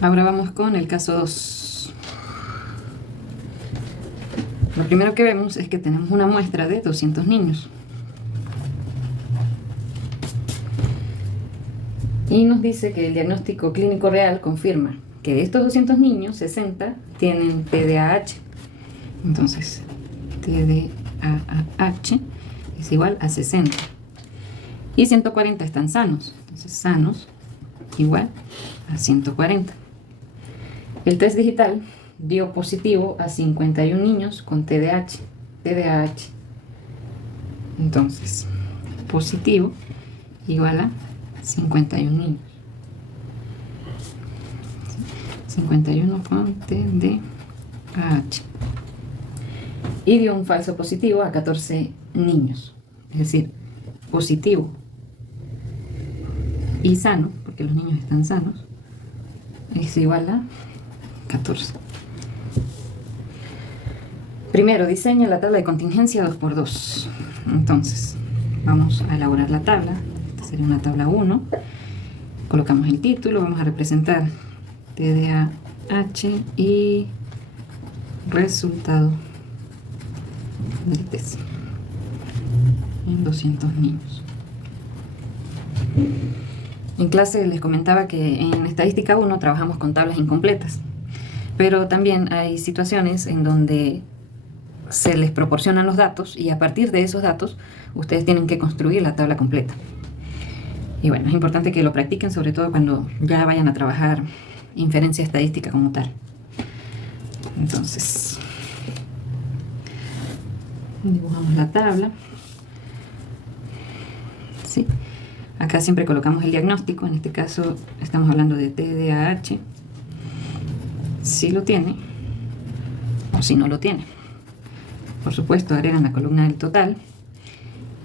Ahora vamos con el caso 2. Lo primero que vemos es que tenemos una muestra de 200 niños. Y nos dice que el diagnóstico clínico real confirma que de estos 200 niños, 60 tienen TDAH. Entonces, TDAH es igual a 60. Y 140 están sanos. Entonces, sanos igual a 140. El test digital dio positivo a 51 niños con TDAH. Entonces, positivo igual a 51 niños. 51 con TDAH. Y dio un falso positivo a 14 niños. Es decir, positivo y sano, porque los niños están sanos, es igual a 14. Primero, diseña la tabla de contingencia 2×2. Entonces, vamos a elaborar la tabla. Esta sería una tabla 1. Colocamos el título, vamos a representar TDAH y resultado del test en 200 niños. En clase les comentaba que en estadística 1 trabajamos con tablas incompletas, pero también hay situaciones en donde se les proporcionan los datos y a partir de esos datos ustedes tienen que construir la tabla completa. Y bueno, es importante que lo practiquen, sobre todo cuando ya vayan a trabajar inferencia estadística como tal. Entonces, dibujamos la tabla. ¿Sí? Acá siempre colocamos el diagnóstico, en este caso estamos hablando de TDAH, si lo tiene o si no lo tiene. Por supuesto, agregan la columna del total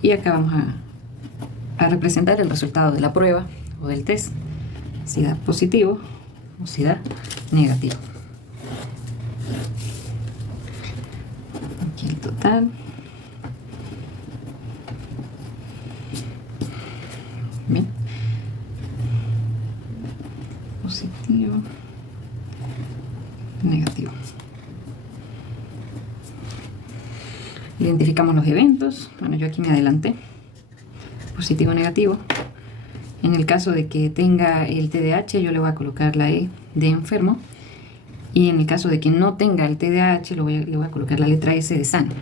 y acá vamos a representar el resultado de la prueba o del test, si da positivo o si da negativo. Aquí el total. Bien. Positivo, negativo. Identificamos los eventos. Bueno, yo aquí me adelanté. Positivo, negativo. En el caso de que tenga el TDAH, yo le voy a colocar la E de enfermo. Y en el caso de que no tenga el TDAH, le voy a colocar la letra S de sano.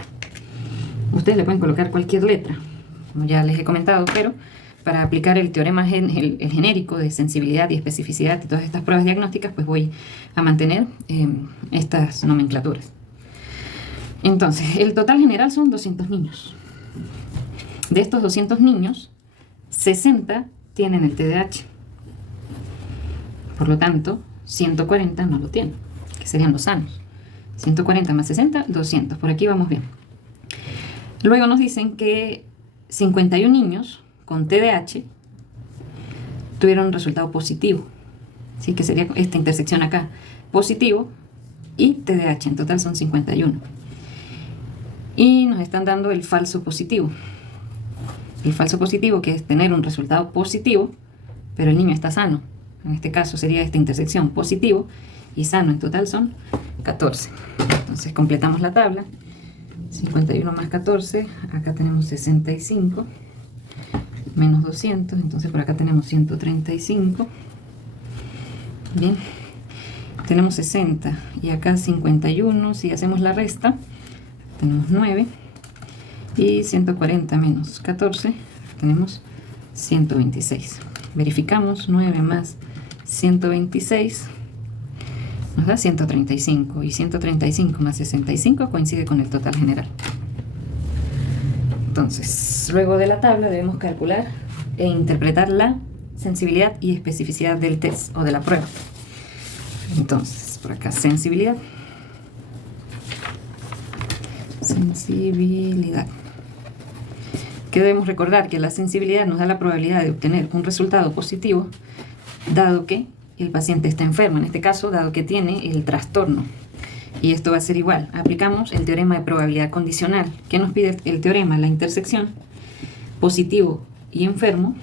Ustedes le pueden colocar cualquier letra, como ya les he comentado, pero para aplicar el teorema el genérico de sensibilidad y especificidad y todas estas pruebas diagnósticas, pues voy a mantener estas nomenclaturas. Entonces, el total general son 200 niños. De estos 200 niños, 60 tienen el TDAH. Por lo tanto, 140 no lo tienen, que serían los sanos. 140 más 60, 200. Por aquí vamos bien. Luego nos dicen que 51 niños con TDAH tuvieron un resultado positivo. ¿Sí? Que sería esta intersección acá. Positivo y TDAH. En total son 51. Y nos están dando el falso positivo. El falso positivo, que es tener un resultado positivo, pero el niño está sano. En este caso sería esta intersección positivo y sano. En total son 14. Entonces completamos la tabla. 51 más 14. Acá tenemos 65. Menos 200. Entonces por acá tenemos 135. Bien. Tenemos 60. Y acá 51. Si hacemos la resta, tenemos 9. Y 140 menos 14. Tenemos 126. Verificamos. 9 más 126 nos da 135, y 135 más 65 coincide con el total general. Entonces, luego de la tabla debemos calcular e interpretar la sensibilidad y especificidad del test o de la prueba. Entonces, por acá sensibilidad. Sensibilidad. Que debemos recordar que la sensibilidad nos da la probabilidad de obtener un resultado positivo dado que el paciente está enfermo, en este caso dado que tiene el trastorno. Y esto va a ser igual. Aplicamos el teorema de probabilidad condicional. ¿Qué nos pide el teorema? La intersección positivo y enfermo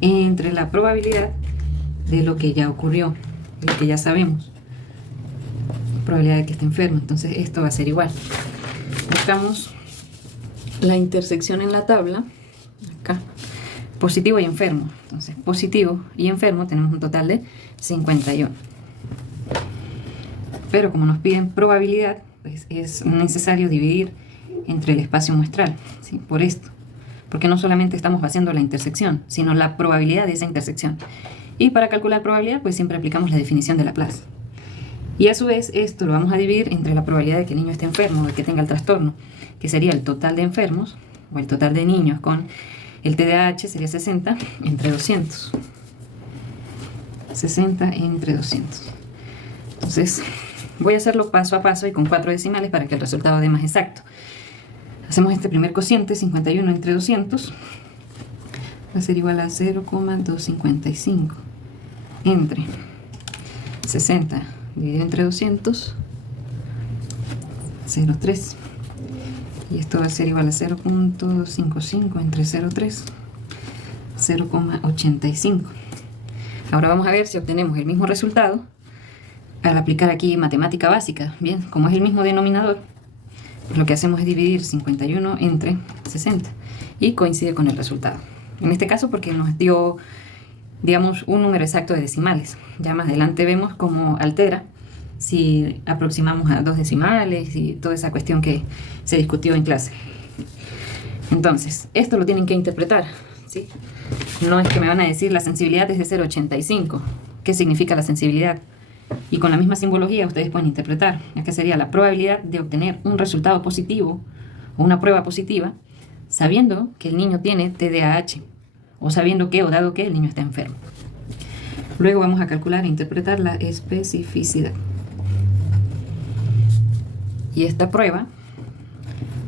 entre la probabilidad de lo que ya ocurrió. lo que ya sabemos. Probabilidad de que esté enfermo. Entonces esto va a ser igual. Buscamos la intersección en la tabla. Acá. Positivo y enfermo. Entonces positivo y enfermo tenemos un total de 51. Pero como nos piden probabilidad, pues es necesario dividir entre el espacio muestral, ¿sí? Por esto. Porque no solamente estamos haciendo la intersección, sino la probabilidad de esa intersección. Y para calcular probabilidad, pues siempre aplicamos la definición de Laplace. Y a su vez, esto lo vamos a dividir entre la probabilidad de que el niño esté enfermo o de que tenga el trastorno, que sería el total de enfermos, o el total de niños con el TDAH, sería 60 entre 200. 60 entre 200. Entonces, voy a hacerlo paso a paso y con 4 decimales para que el resultado dé más exacto. Hacemos este primer cociente, 51 entre 200, va a ser igual a 0,255 entre 60 dividido entre 200, 0,3. Y esto va a ser igual a 0,55 entre 0,3, 0,85. Ahora vamos a ver si obtenemos el mismo resultado al aplicar aquí matemática básica. Bien, como es el mismo denominador, pues lo que hacemos es dividir 51 entre 60 y coincide con el resultado. En este caso porque nos dio, digamos, un número exacto de decimales. Ya más adelante vemos cómo altera si aproximamos a 2 decimales y toda esa cuestión que se discutió en clase. Entonces, esto lo tienen que interpretar, ¿sí? No es que me van a decir la sensibilidad es de 0,85. ¿Qué significa la sensibilidad? Y con la misma simbología ustedes pueden interpretar. Acá sería la probabilidad de obtener un resultado positivo o una prueba positiva sabiendo que el niño tiene TDAH o sabiendo que o dado que el niño está enfermo. Luego vamos a calcular e interpretar la especificidad. Y esta prueba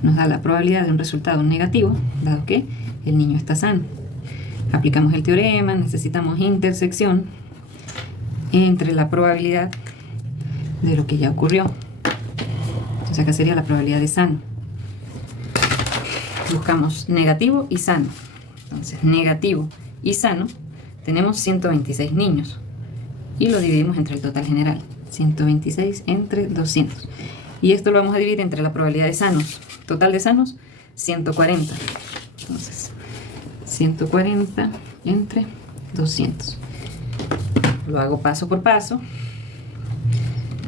nos da la probabilidad de un resultado negativo dado que el niño está sano. Aplicamos el teorema, necesitamos intersección entre la probabilidad de lo que ya ocurrió. Entonces acá sería la probabilidad de sano. Buscamos negativo y sano. Entonces negativo y sano tenemos 126 niños y lo dividimos entre el total general, 126 entre 200. Y esto lo vamos a dividir entre la probabilidad de sanos. Total de sanos, 140. Entonces 140 entre 200. Lo hago paso por paso.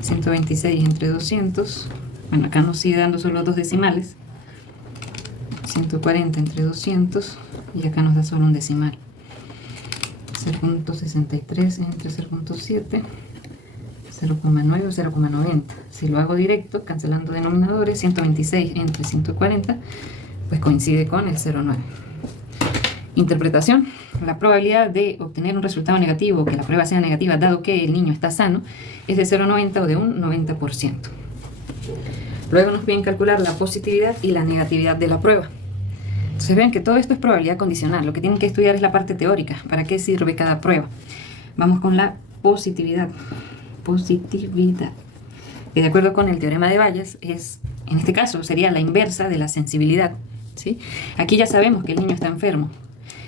126 entre 200. Bueno, acá nos sigue dando solo 2 decimales. 140 entre 200. Y acá nos da solo un decimal. 0,63 entre 0,7. 0,9 o 0,90. Si lo hago directo, cancelando denominadores, 126 entre 140, pues coincide con el 0,9. Interpretación. La probabilidad de obtener un resultado negativo o que la prueba sea negativa dado que el niño está sano es de 0,90 o de un 90%. Luego nos piden calcular la positividad y la negatividad de la prueba. Entonces ven que todo esto es probabilidad condicional. Lo que tienen que estudiar es la parte teórica. ¿Para qué sirve cada prueba? Vamos con la positividad. Positividad. Que de acuerdo con el teorema de Bayes es, en este caso, sería la inversa de la sensibilidad, ¿sí? Aquí ya sabemos que el niño está enfermo.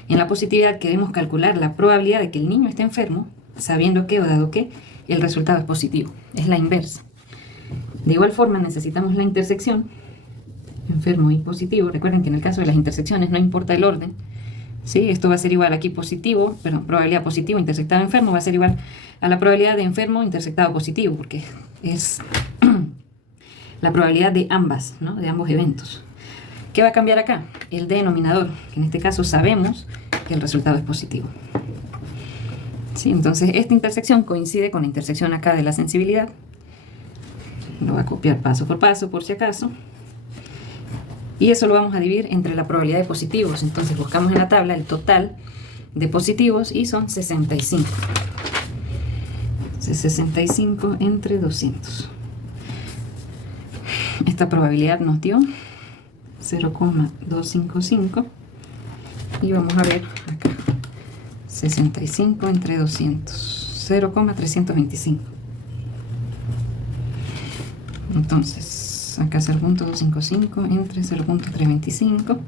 En la positividad queremos calcular la probabilidad de que el niño esté enfermo, sabiendo que o dado que el resultado es positivo. Es la inversa. De igual forma necesitamos la intersección, enfermo y positivo. Recuerden que en el caso de las intersecciones no importa el orden, ¿sí? Esto va a ser igual aquí positivo, perdón, probabilidad positivo intersectado enfermo va a ser igual a la probabilidad de enfermo intersectado positivo, porque es la probabilidad de ambas, ¿no? De ambos eventos. ¿Qué va a cambiar acá? El denominador, que en este caso sabemos que el resultado es positivo. ¿Sí? Entonces esta intersección coincide con la intersección acá de la sensibilidad. Lo voy a copiar paso por paso por si acaso. Y eso lo vamos a dividir entre la probabilidad de positivos. Entonces buscamos en la tabla el total de positivos y son 65. Entonces 65 entre 200. Esta probabilidad nos dio 0,255 y vamos a ver acá 65 entre 200, 0,325. Entonces acá 0,255 entre 0,325.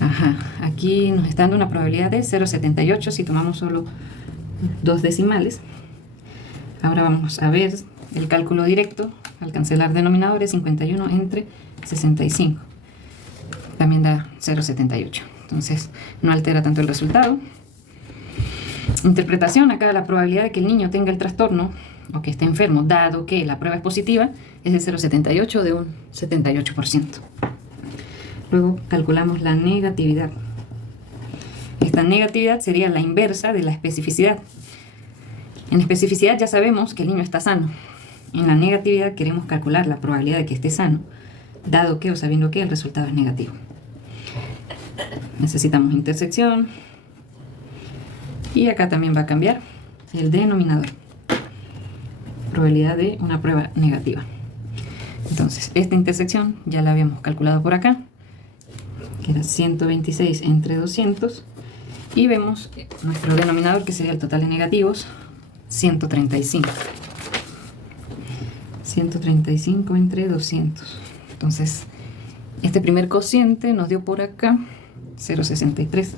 Ajá, aquí nos está dando una probabilidad de 0,78 si tomamos solo 2 decimales. Ahora vamos a ver el cálculo directo. Al cancelar denominadores, 51 entre 65. También da 0,78. Entonces no altera tanto el resultado. Interpretación, acá la probabilidad de que el niño tenga el trastorno o que esté enfermo, dado que la prueba es positiva, es de 0,78 de un 78%. Luego calculamos la negatividad. Esta negatividad sería la inversa de la especificidad. En especificidad ya sabemos que el niño está sano. En la negatividad queremos calcular la probabilidad de que esté sano, dado que o sabiendo que el resultado es negativo. Necesitamos intersección. Y acá también va a cambiar el denominador. Probabilidad de una prueba negativa. Entonces, esta intersección ya la habíamos calculado por acá, que era 126 entre 200. Y vemos nuestro denominador, que sería el total de negativos, 135. 135 entre 200. Entonces, este primer cociente nos dio por acá 0,63.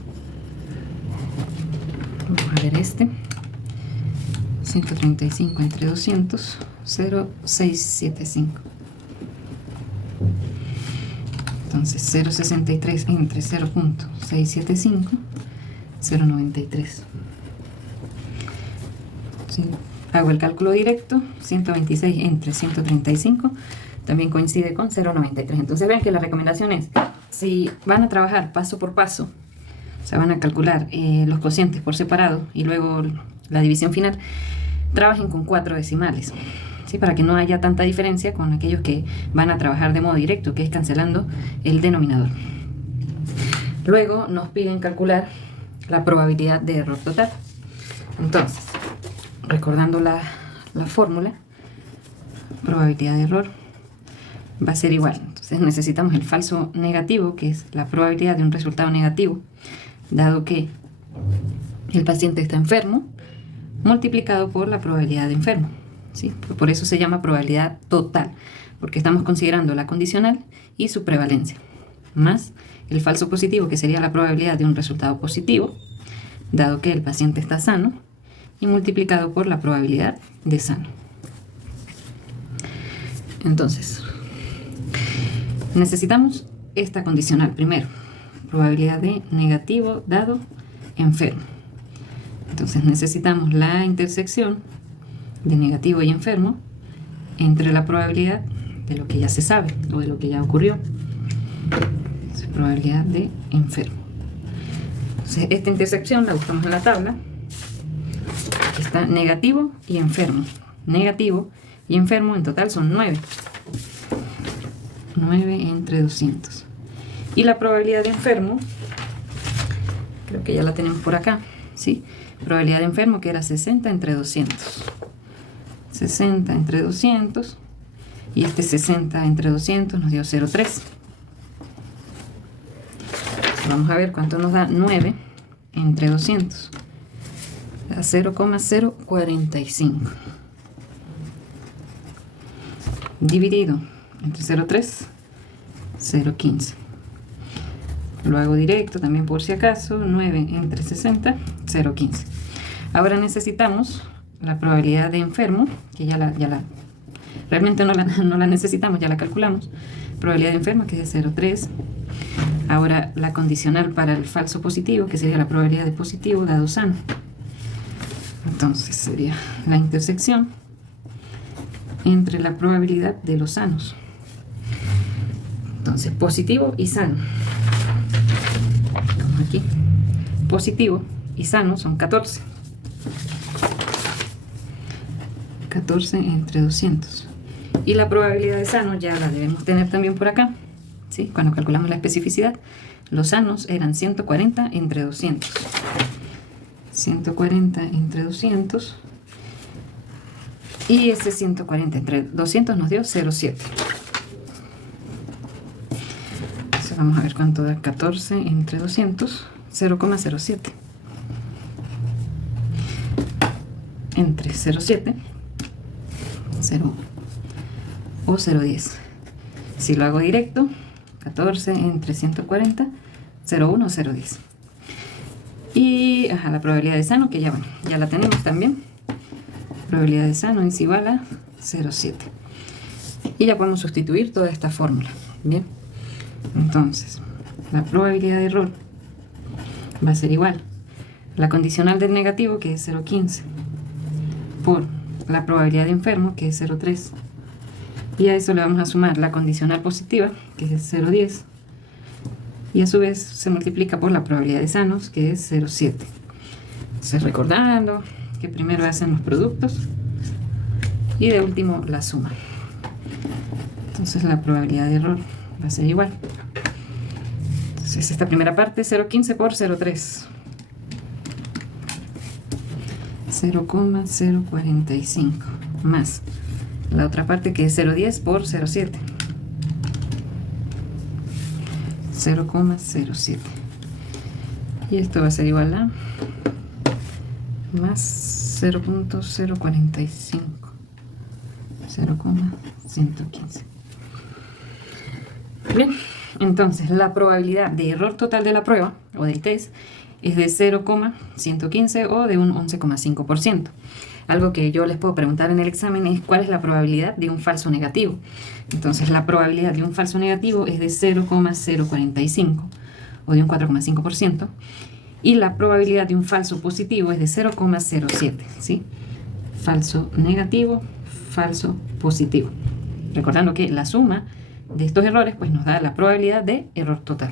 Vamos a ver este. 135 entre 200, 0,675. Entonces, 0,63 entre 0,675, 0,93. Sí, hago el cálculo directo, 126 entre 135, también coincide con 0,93. Entonces vean que la recomendación es, si van a trabajar paso por paso, o sea, van a calcular los cocientes por separado y luego la división final, trabajen con 4 decimales, ¿sí? Para que no haya tanta diferencia con aquellos que van a trabajar de modo directo, que es cancelando el denominador. Luego nos piden calcular la probabilidad de error total. Entonces, recordando la fórmula, probabilidad de error va a ser igual. Entonces necesitamos el falso negativo, que es la probabilidad de un resultado negativo, dado que el paciente está enfermo, multiplicado por la probabilidad de enfermo, ¿sí? Por eso se llama probabilidad total, porque estamos considerando la condicional y su prevalencia, más el falso positivo, que sería la probabilidad de un resultado positivo, dado que el paciente está sano, y multiplicado por la probabilidad de sano. Entonces, necesitamos esta condicional primero, probabilidad de negativo dado enfermo. Entonces necesitamos la intersección de negativo y enfermo entre la probabilidad de lo que ya se sabe o de lo que ya ocurrió. Entonces, probabilidad de enfermo. Entonces, esta intersección la buscamos en la tabla. Aquí está negativo y enfermo. Negativo y enfermo en total son 9. 9 entre 200. Y la probabilidad de enfermo, creo que ya la tenemos por acá, ¿sí? Probabilidad de enfermo, que era 60 entre 200. 60 entre 200. Y este 60 entre 200 nos dio 0,3. Vamos a ver cuánto nos da 9 entre 200. Da 0,045. Dividido entre 0,3, 0,15. Lo hago directo también por si acaso. 9 entre 60, 0,15. Ahora necesitamos la probabilidad de enfermo, que realmente no la necesitamos, ya la calculamos. Probabilidad de enfermo, que es de 0,3. Ahora la condicional para el falso positivo, que sería la probabilidad de positivo dado sano. Entonces sería la intersección entre la probabilidad de los sanos. Entonces, positivo y sano. Como aquí. Positivo y sano son 14. 14 entre 200. Y la probabilidad de sano ya la debemos tener también por acá, ¿sí? Cuando calculamos la especificidad, los sanos eran 140 entre 200. 140 entre 200. Y ese 140 entre 200 nos dio 0,7. Entonces vamos a ver cuánto da 14 entre 200. 0,07. Entre 0,7. 0 o 0,10. Si lo hago directo, 14 entre 140, 0,1 o 0,10. Y la probabilidad de sano, que ya la tenemos también. Probabilidad de sano es igual a 0,7. Y ya podemos sustituir toda esta fórmula. Bien, entonces la probabilidad de error va a ser igual a la condicional del negativo, que es 0,15, por la probabilidad de enfermo, que es 0,3. Y a eso le vamos a sumar la condicional positiva, que es 0,10. Y a su vez se multiplica por la probabilidad de sanos, que es 0,7. Entonces, recordando que primero hacen los productos y de último la suma. Entonces la probabilidad de error va a ser igual. Entonces esta primera parte, 0,15 por 0,3. 0,045 más la otra parte, que es 0,10 por 0,7. 0,07. Y esto va a ser igual a más 0,045. 0,115. Bien, entonces la probabilidad de error total de la prueba o del test es de 0,115 o de un 11,5%. Algo que yo les puedo preguntar en el examen es cuál es la probabilidad de un falso negativo. Entonces la probabilidad de un falso negativo es de 0,045 o de un 4,5%. Y la probabilidad de un falso positivo es de 0,07, ¿sí? Falso negativo, falso positivo. Recordando que la suma de estos errores pues nos da la probabilidad de error total.